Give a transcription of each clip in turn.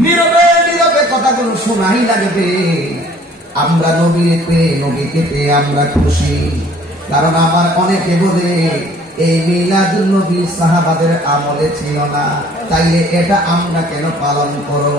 নীরবে নীরবে কথাগুলো শোনাই লাগবে। আমরা নবীকে পেয়ে আমরা খুশি, কারণ আমার অনেকে বলে এই মিলাদুন নবী সাহাবাদের আমলে ছিল না, তাইলে এটা আমরা কেন পালন করব?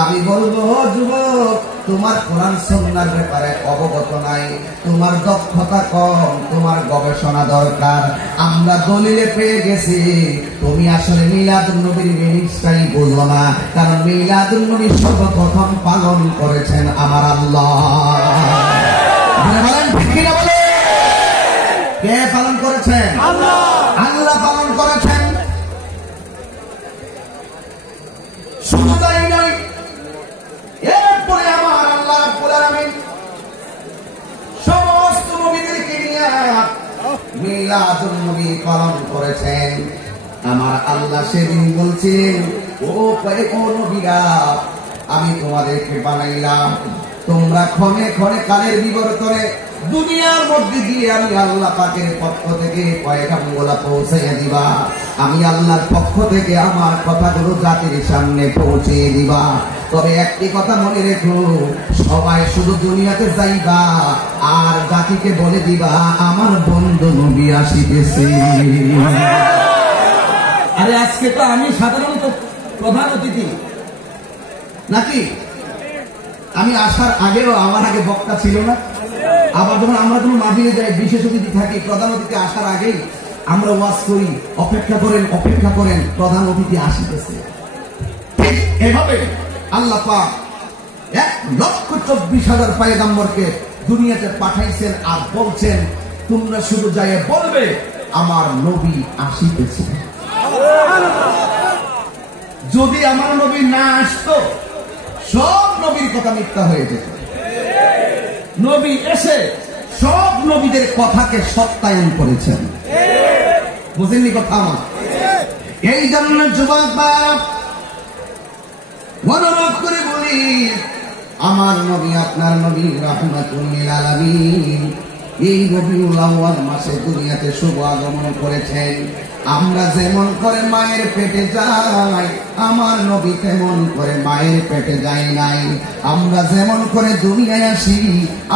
আমি বলবো, যুবক, তোমার কোরআন সুন্নাহর ব্যাপারে অবগত নাই, তোমার দক্ষতা কম, তোমার গবেষণা দরকার। আমরা দলিলে পেয়ে গেছি তুমি আসলে মিলাদুন নবীর মিনিংসটাই বুঝো না, কারণ মিলাদুন নবী সর্বপ্রথম পালন করেছেন আমার আল্লাহ। বলেন ঠিক কিনা বলে? কে পালন করেছেন? আল্লাহ। আল্লাহ পালন করেছেন। শুধু তাই নয়, এরপরে আমার আল্লাহ রাব্বুল আলামিন সমস্ত নবীদেরকে নিয়ে মিলাদুন নবী পালন করেছেন। আমার আল্লাহ সেদিন বলছেন, ও নবীরা, আমি তোমাদেরকে বানাইলাম, তোমরা ক্ষণে ক্ষণে কালের বিবর্তনে দুনিয়ার মধ্যে দিয়ে আমি আল্লাহ পাকের পক্ষ থেকে পয়গামগুলো পৌঁছাইয়া দিবা। আমি আল্লাহর পক্ষ থেকে আমার কথাগুলো জাতির সামনে পৌঁছে দিবা। তবে একটি কথা মনে রেখো, সবাই শুধু দুনিয়াতে যাইবা আর জাতিকে বলে দিবা আমার বন্ধু নবী আসিতেছে। আরে আজকে তো আমি সাধারণত প্রধান অতিথি নাকি? আমি আসার আগেও আমার আগে বক্তা ছিল না। আবার যখন আমরা কোনো মাহফিলে যাই, বিশেষ অতিথি থাকি, প্রধান অতিথি আসার আগেই আমরা ওয়াজ করি, অপেক্ষা করেন প্রধান অতিথি আসিতেছে। ঠিক এভাবে আল্লাহ পাক 1,24,000 পয়গম্বরকে দুনিয়াতে পাঠাইছেন আর বলছেন, তোমরা শুধু যাইয়ে বলবে আমার নবী আসিতেছে। যদি আমার নবী না আসতো, সব নবীর কথা মিথ্যা হয়ে যেত। নবী এসে সব নবীদের কথাকে সত্যায়ন করেছেন। বুঝেননি কথা আমার? এই জন্য যুবক বাপ, অনুরোধ করে বলি, আমার নবী আপনার নবী রাহমাতুল লিল আলামিন এই রবিউল আউয়াল মাসে দুনিয়াতে শুভ আগমন করেছেন। আমরা যেমন করে মায়ের পেটে যাই, আমার নবী তেমন করে মায়ের পেটে যায় নাই। আমরা যেমন করে দুনিয়ায় আসি,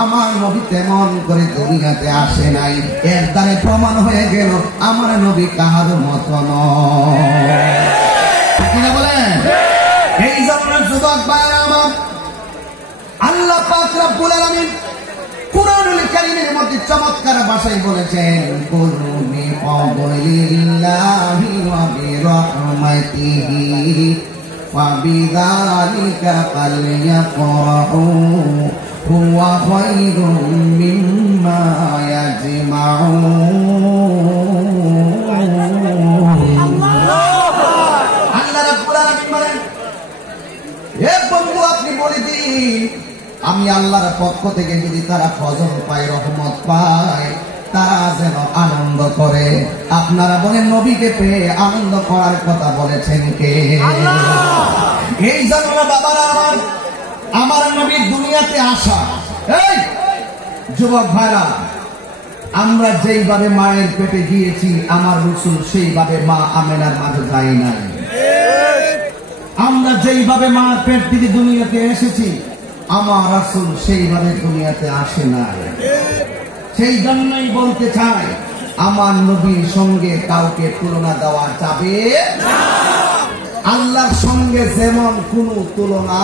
আমার নবী তেমন করে দুনিয়াতে আসে নাই। এর দ্বারা প্রমাণ হয়ে গেল আমার নবী কাহার মত নয়। কিনা বলেন? এই জন্য যুবক ভাই আমার, আল্লাহ পাক রব্বুল আলামিন কুরআনুল কারীমের মধ্যে চমৎকার ভাষায় বলেছেন, কুলু বিফাদলিল্লাহি ওয়া বিরাহমাতিহি ফাবিযালিকা ফালইফরাহু হুয়া খায়রুম মিম্মা ইয়াজমাউন। আল্লাহ রাব্বুল আলামিন বলেন, হে বন্ধু, আপনি বলে দিন, আমি আল্লাহর পক্ষ থেকে যদি তারা ফজল পায়, রহমত পায়, তারা যেন আনন্দ করে। আপনারা বলেন নবীকে পেয়ে আনন্দ করার কথা বলেছেন কে? এই জন্য বাবারা আমার নবীর দুনিয়াতে আসা, এই যুবক ভাইরা, আমরা যেইভাবে মায়ের পেটে গিয়েছি, আমার রাসূল সেইভাবে মা আমেনার মাঝে যাই নাই। আমরা যেইভাবে মা পেট থেকে দুনিয়াতে এসেছি, আমার রাসূল সেইভাবে দুনিয়াতে আসে না। সেই জন্যই বলতে চাই, আমার নবীর সঙ্গে কাউকে তুলনা দেওয়া যাবে না। আল্লাহর সঙ্গে যেমন কোনো তুলনা,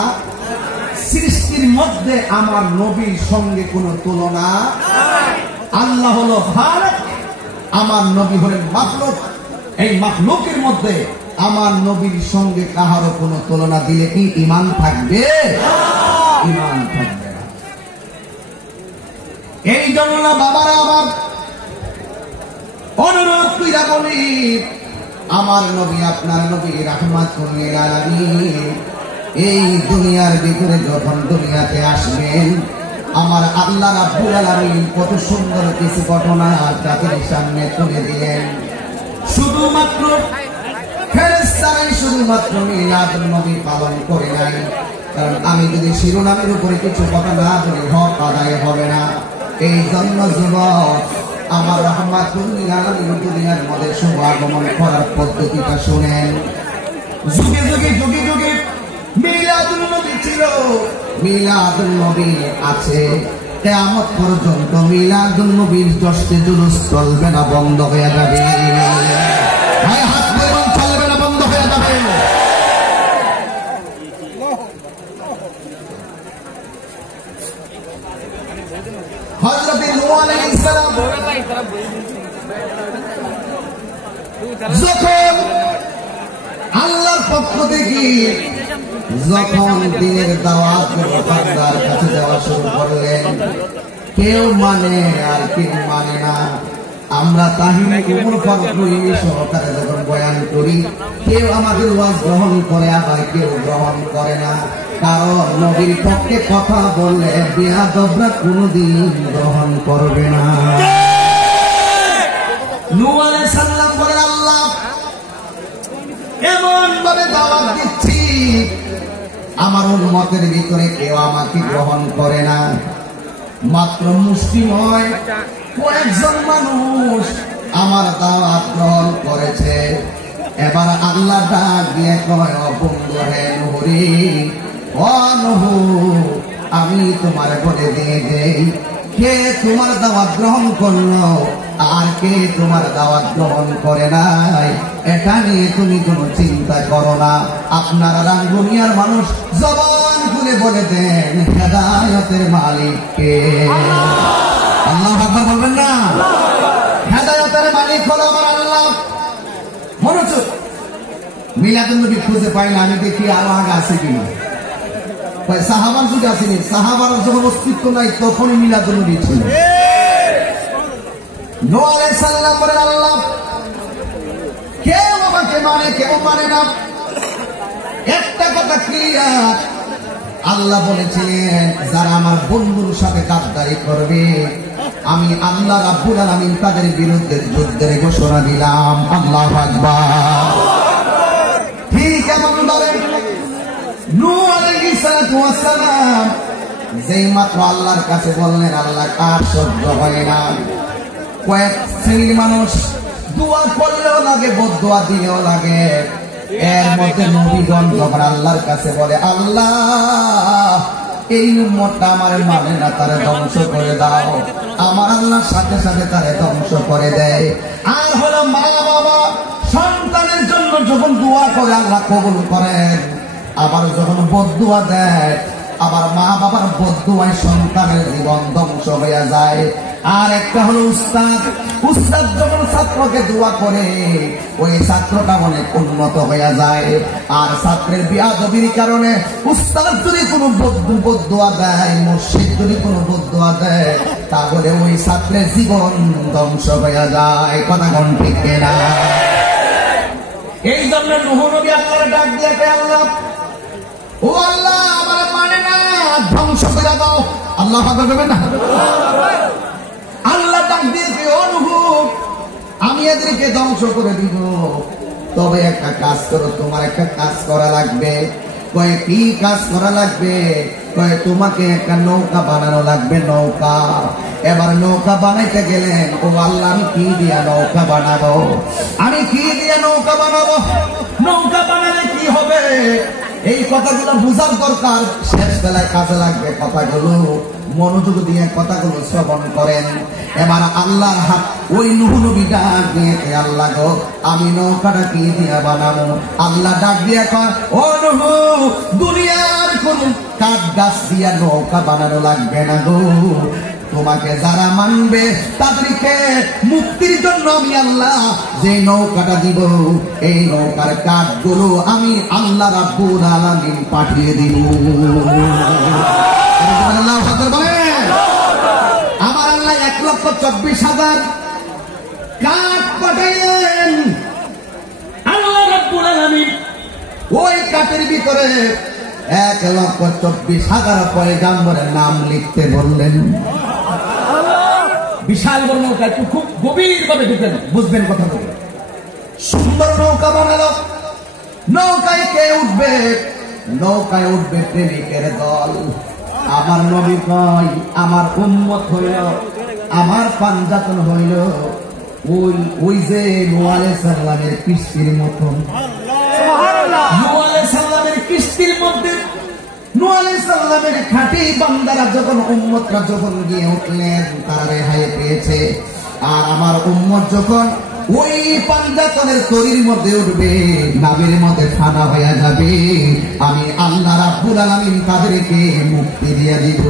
সৃষ্টির মধ্যে আমার নবীর সঙ্গে কোনো তুলনা। আল্লাহ হলো খালিক, আমার নবী হলেন মাখলুক। এই মাখলুকের মধ্যে আমার নবীর সঙ্গে কাহারও কোনো তুলনা দিলে কি ঈমান থাকবে? ঈমান থাকবে না। এই জন্য বাবারা আমার অনুরোধ কইরা বলি, আমার নবী আপনার নবী রাহমাতুল লিল আলামিন এই দুনিয়ার ভিতরে যখন দুনিয়াতে আসবেন, আমার আল্লাহ রাব্বুল আলামিন কত সুন্দর কিছু ঘটনা জাতির সামনে তুলে দিলেন। শুধুমাত্র ফেরেশতারাই শুধুমাত্র মিলাদুন নবী পালন করে নাই, কারণ আমি যদি শিরোনামের উপরে কিছু কথা না বলি, হক আদায় হবে না। এই জন্য যুবক, আমার রাহমাতুল লিল আলামিন দুনিয়ার মধ্যে শুভ আগমন করার পদ্ধতিটা শুনেন। যুগে যুগে যুগে যুগে পবিত্র মিলাদুন নবী আছে। কিয়ামত পর্যন্ত মিলাদুন নবীর জশ্নে জুলুস চলবে না, বন্ধ হয়ে যাবে। হাত ধরুন, চলবে না, বন্ধ হয়ে যাবে। হযরত নূহ আলাইহিস সালাম যখন আল্লাহর পক্ষ থেকে যখন দিনের দাওয়াত বান্দার কাছে দেওয়া শুরু করলেন, কেউ মানে আর কেউ মানে না। আমরা তাহিনী উমর ফারুক সহকারে যখন বয়ান করি, কেউ আমাদের ওয়াজ গ্রহণ করে, আবার কেউ গ্রহণ করে না। কারণ নবীর পক্ষে কথা বললে বেয়াদবরা কোনদিন গ্রহণ করবে না। নূহ আলাইহিস সালাম বলেন, আল্লাহ এমন ভাবে দাওয়াত দিচ্ছি, আমার উম্মতের ভিতরে কেউ আমাকে গ্রহণ করে না। মাত্র মুষ্টিময় কয়েকজন মানুষ আমার দাওয়াত গ্রহণ করেছে। এবার আল্লাহ ডাক দিয়ে কয়, বন্ধু হে নূহ রে, ও নূহ, আমি তোমার বলে দিয়ে দেই, কে তোমার দাওয়াত গ্রহণ করলো আর কে তোমার দাওয়াত গ্রহণ করে নাই, এটা নিয়ে তুমি কোনো চিন্তা করো না। আপনারা রাঙ্গুনিয়ার মানুষ জবান খুলে বলে দেন, হেদায়েতের মালিক কে? আল্লাহু আকবার বলবেন না? হেদায়েতের মালিক হলো আমার আল্লাহ। মনোযোগ, মিলাদুন নবী খুঁজে পাই না, আমি দেখি আরো আগে আছে কিনা। সাহাবার যুগে আসেনি, সাহাবার যখন অস্তিত্ব নাই তখনই মিলাদুন নবী ছিল। নূহ আলাইহিস সালাম বলেন, আল্লাহ কেউ আমাকে মানে, কেউ মানে না। একটা কথা ক্লিয়ার, আল্লাহ বলেছিলেন যারা আমার বন্ধুর সাথে গাদ্দারি করবে, আমি আল্লাহ রাব্বুল আলামিন তাদের বিরুদ্ধে যুদ্ধের ঘোষণা দিলাম। আল্লাহু আকবার। ঠিক এমন ভাবে নূহ আলাইহিস সালাম যেই মাত্র আল্লাহর কাছে বললেন, আল্লাহ কার সহ্য হয় না। কয়েক শ্রেণীর মানুষ দোয়া করলেও লাগে, বদদোয়া দিলেও লাগে। এর মধ্যে নবীগণ যখন আল্লাহর কাছে বলে, আল্লাহ এই উম্মতটা আমার মানে না, তারে ধ্বংস করে দাও, আমার আল্লাহর সাথে সাথে তারে ধ্বংস করে দেয়। আর হলো মা বাবা সন্তানের জন্য যখন দোয়া করে আল্লাহ কবুল করেন, আবার যখন বদদোয়া দেয়, আবার মা বাবার বদদোয়ায় সন্তানের জীবন ধ্বংস হয়ে যায়। আর একটা হলো উস্তাদ, উস্তাদ যখন ছাত্রকে দোয়া করে, ওই ছাত্রটা অনেক উন্নত হয়ে যায়। আর ছাত্রের বিয়াদবির কারণে উস্তাদ যদি কোনো বদদোয়া দেয়, মুর্শিদ যদি কোনো বদদোয়া দেয়, তাহলে ওই ছাত্রের জীবন ধ্বংস হয়ে যায়। কথা কোন ঠিক না? এই জন্য নূহ নবী আল্লাহর ডাক দিয়ে কয়, আল্লাহ ও আল্লাহ আমার মানে না, ধ্বংস করে দাও। আল্লাহ আকবার বলবেন না? আল্লাহ ডাক দিয়ে কয়, ও নূহ, আমি এদেরকে ধ্বংস করে দিব, তবে একটা কাজ করো, তোমার একটা কাজ করা লাগবে। কয় কি কাজ করা লাগবে? কয় তোমাকে একটা নৌকা বানানো লাগবে, নৌকা। এবার নৌকা বানাইতে গেলেন, ও আল্লাহ আমি কি দিয়া নৌকা বানাবো, আমি কি দিয়া নৌকা বানাবো, নৌকা বানালে কি হবে? এই কথাগুলো বুঝার দরকার, শেষ বেলায় কাজে লাগবে কথাগুলো। মনোযোগ দিয়ে কথাগুলো শ্রবণ করেন। এবার আল্লাহর হাত ওই নূহ নবী ডাক দিয়ে, আল্লাহ গো আমি নৌকাটা কি দিয়া বানাবো? আল্লাহ ডাক দিয়ে কয়, ও নূহ, দুনিয়ার কোন কাঠ গাছ দিয়া নৌকা বানানো লাগবে না গো, তোমাকে যারা মানবে তাদেরকে মুক্তির জন্য আমি আল্লাহ যে নৌকাটা দিব, এই নৌকার কাঠগুলো আমি আল্লাহ রাব্বুল আলামিন পাঠিয়ে দিব। আমার আল্লাহ 1,24,000 কাঠ পাঠাইলেন। আল্লাহ রাব্বুল আলামিন ওই কাঠের ভিতরে 1,24,000 পয়গাম্বরের নাম লিখতে বললেন। বিশাল বড় নৌকা, একটু খুব গভীর ভাবে ঢুকেন, বুঝবেন কথা বলে। সুন্দর নৌকা বানালো। নৌকায় কে উঠবে? নৌকায় উঠবে প্রেমিকের দল। আমার নবী কয়, আমার উম্মত হইল, আমার পাঞ্জাতন হইল ওই যে নূহ আলাইহিস সালামের কিস্তির মতন। নূহ আলাইহিস সালামের কিস্তির মধ্যে নূহ আলাইহিস সালামের খাঁটি বান্দারা যখন উম্মতরা যখন গিয়ে উঠলেন তারা রেহাই পেয়েছে, আর আমার উম্মত যখন ওই পাঞ্জাতনের তরির মধ্যে উঠবে, নাবির মধ্যে ফানা হয়ে যাবে, আমি আল্লাহ রাব্বুল আলামিন তাদেরকে মুক্তি দিয়ে দিব।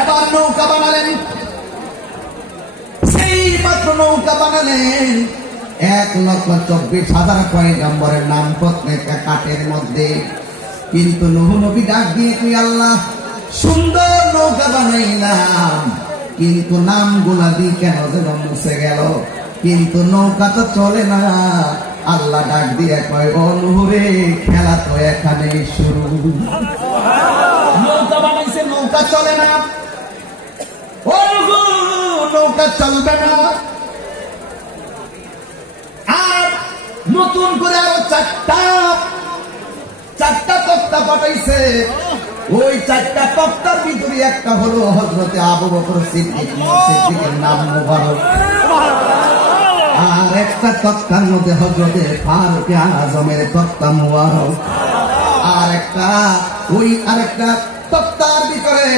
এবার নৌকা বানালেন, সেই মাত্র নৌকা বানালেন 1,24,000 পয়গম্বরের নাম প্রত্যেকটা কাঠের মধ্যে। কিন্তু নূহ নবী ডাক দিয়ে তুই আল্লাহ সুন্দর নৌকা বানাইলাম, কিন্তু নামগুলা দিয়ে কেন যেন মুছে গেল, কিন্তু নৌকা তো চলে না। আল্লাহ ডাক দিয়ে কয় ও নূহ রে, খেলা তো এখানে শুরু। নৌকা বানাইছে, নৌকা চলে না, ও নূহ নৌকা চলবে না। আর নতুন করে আরো চারটা তক্তা পাঠাইছে। ওই 4টা তক্তার ভিতরে একটা হলো হযরতে আবু বকর সিদ্দিকের নাম মুবারক, আর একটা তক্তার মধ্যে হযরতে ফারুক আযমের তক্তা মুবারক, আর আরেকটা তক্তার ভিতরে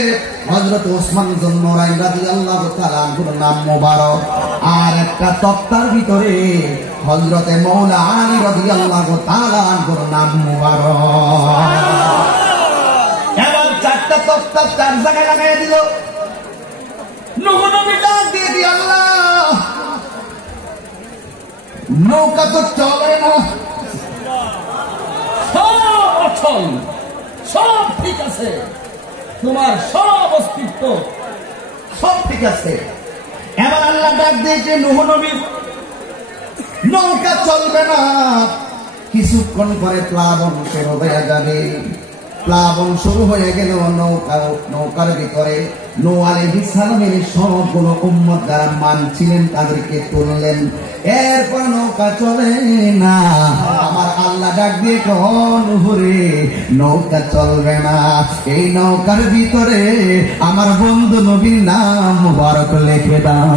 হযরত ওসমান জন্নরাইন রাদিয়াল্লাহু তাআলা আনহুর নাম মুবারক, আর একটা তক্তার ভিতরে হযরতে মাওলা আলী রাদিয়াল্লাহু তাআলা আনহুর নাম মুবারক। এবার 4টা তক্তা 4 জায়গায় লাগাই দিল। নূহ নবী ডাক দিয়ে দি আল্লাহ নৌকা তো চলে না, সব অচল, সব ঠিক আছে, তোমার সব অস্তিত্ব সব ঠিক আছে। এবার আল্লাহ ডাক দিয়েছে নূহ নবী নৌকা চলবে না, কিছুক্ষণ পরে প্লাবন শুরু হয়ে যাবে। প্লাবন শুরু হয়ে গেল নৌকার ভিতরে নূহ আলাইহিস সালামের সবগুলো উম্মত যারা মানছিলেন তাদেরকে তুললেন। এরপর নৌকা চলে না। আমার আল্লাহ ডাক দিয়ে নূহ রে, নৌকা চলবে না, এই নৌকার ভিতরে আমার বন্ধু নবীর নাম মুবারক লিখে দাও।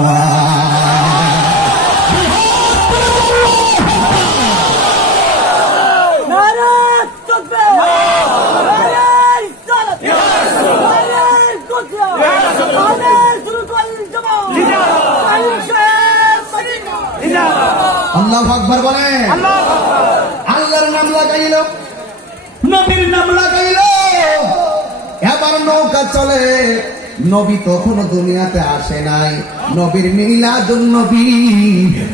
আল্লাহু আকবার বলে, আল্লাহর নাম লাগাইল, নবীর নাম লাগাইল। এবার নৌকা চলে। নবী তখনও দুনিয়াতে আসে নাই। নবীর মিলাদুন নবী,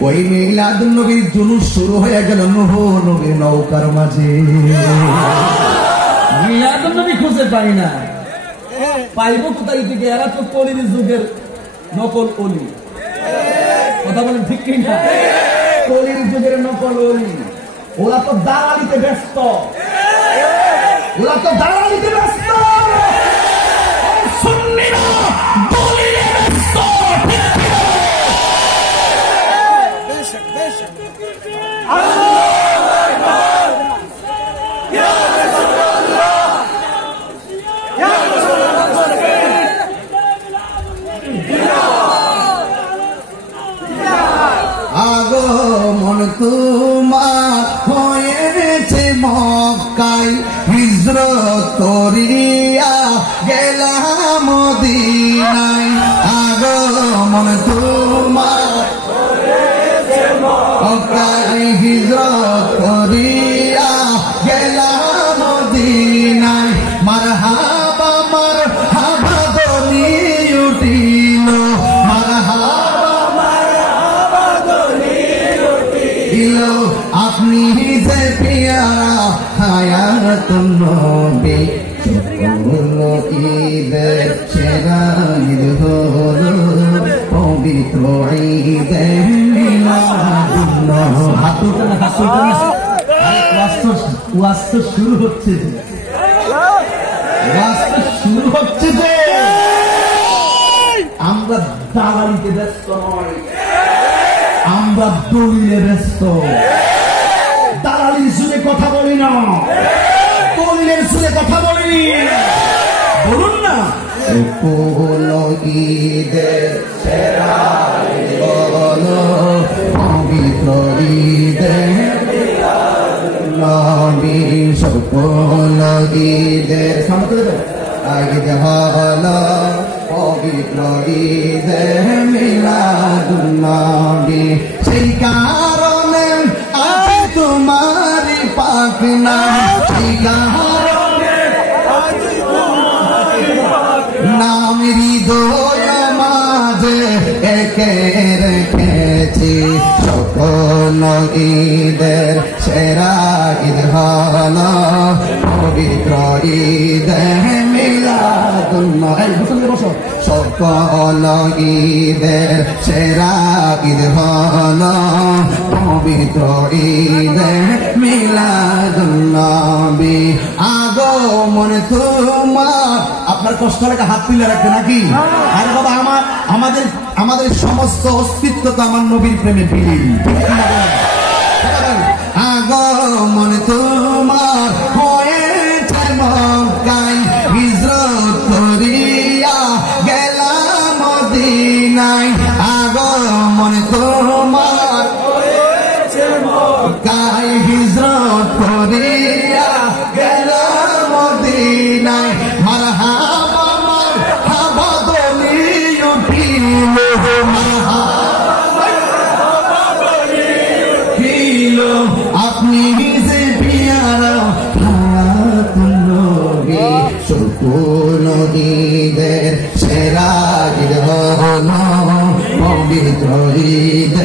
ওই মিলাদুন নবীর জুলুস শুরু হয়ে গেল নূহ নবীর নৌকার মাঝে। মিলাদুন নবী খুঁজে পাই না, পাইব কোথায় থেকে? এরা তো কলির যুগের নকল অলি। কথা বলেন ঠিক কিনা? কলির যুগের নকল অলি। ওরা তো দালালিতে ব্যস্ত, ওরা তো দালালিতে ব্যস্ত, সুন্নিরা দলিলে ব্যস্ত। আগমন তোমার হয়েছে মক্কায়, হিজরত করিয়া গেলাম মদিনায়। আগমন তোমার হয়েছে মক্কায়, হিজরত করিয়া গেলাম মদিনায়। মারহাবা মারহাবা ধ্বনি উঠিল, আপনি যে পিয়ারা হায়াতুন নবী, হলো ঈদের সেরা ঈদ হলো পবিত্র ঈদে মিলাদুন নবী। ওয়াজ তো শুরু হচ্ছে, শুরু হচ্ছে যে আমরা দালালিতে ব্যস্ত নয়, আমরা দলিলে ব্যস্ত। দালালির সুরে কথা বলি না, দলিলের সুরে কথা বলি। বলুন না, হলো ঈদের সেরা হলো পবিত্র ঈদে মিলাদুন নবী। নবী সকল ঈদের সামনে ঈদ হলো পবিত্র ঈদ মিলাদুন নবী সেই কারণে আজ তোমারি পাক নাম সেই কারণে আজ তোমারি পাক নাম হৃদয় মাঝে একে রেখেছি সকল ঈদের সেরা ঈদ হলো পবিত্র ঈদ মিলাদুন নবী সকল ঈদের সেরা ঈদ হলো পবিত্র ঈদ মিলাদুন নবী আগমন তোমার আপনার কষ্ট লাগে হাত তুলে রাখবে নাকি আরে বাবা আমাদের সমস্ত অস্তিত্ব তো আমার নবীর প্রেমে বিলীন আগমন তোমার হয়েছে মক্কায় হিজরত করিয়া গেলাম মদিনায় আগমন তোমার হয়েছে মক্কায় হিজরত করিয়া গেলাম মদিনায় মারহাবা মারহাবা বলি উঠিল আপনি যে পিয়ারা নবী সকল ঈদের সেরা ঈদ হলো পবিত্র ঈদ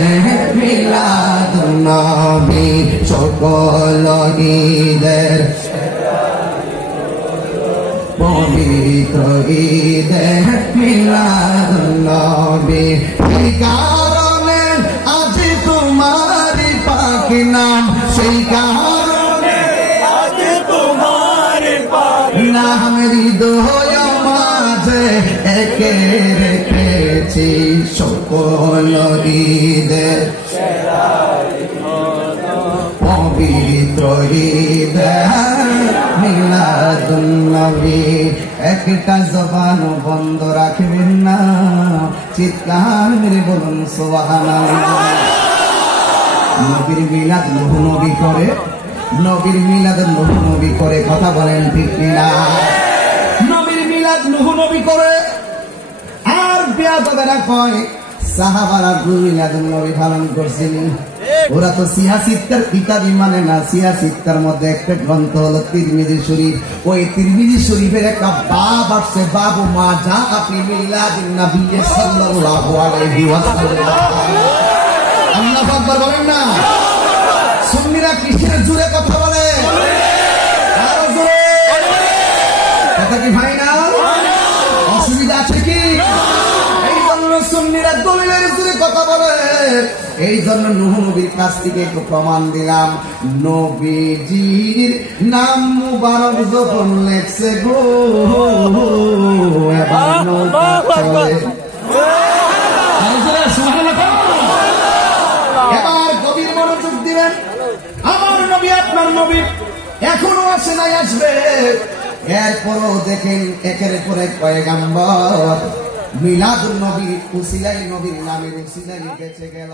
মিলাদুন নবী সকল ঈদের পবিত্র ঈদ মিলাদুন নবী সেই কারণে আজ তোমারি পাক নাম সেই কারণে আজ তোমারি পাক নাম হৃদয় মাঝে একে রেখেছি সকল ঈদের পবিত্র ঈদ মিলাদুন নবী একটা জবান বন্ধ রাখবেন না চিৎকার মেরে বলুন সুবহানাল্লাহ নবীর মিলাদ নূহ নবী করে নবীর মিলাদ নূহ নবী করে কথা বলেন ঠিক কিনা নবীর মিলাদ নূহ নবী করে আর বেয়াদবেরা কয় সাহাবারা মিলাদুন নবী পালন করছেন ওরা তো সিয়াসিত্তার কিতাবই মানে না সিয়াসিত্তার মধ্যে একটা গ্রন্থ হলো তিরমিজি শরীফ ওই তিরমিজি শরীফের একটা বাব আছে বাবু মা যা আপনি মিলাদুন নবী সাল্লাল্লাহু আলাইহি ওয়াসাল্লাম আল্লাহু আকবার বলেন না সুন্নিরা কিসের জুড়ে কথা বলে আরো জোরে কথা কি ভাই না অসুবিধা আছে কি এই জন্য সুন্নিরা দলিলের জুড়ে কথা বলে এই জন্য নূহ নবীর কাছ থেকে একটু প্রমাণ দিলাম নবীজির নাম মুবারক যখন লেখছে গো এবার নৌকা চলে এবার গভীর মনোযোগ দিবেন আমার নবী আপনার নবী এখনো আসে নাই আসবে এরপরও দেখেন একের পর এক পয়গাম্বর মিলাদুন নবী উসিলাই নবীর নামে উসিলাই বেঁচে গেল।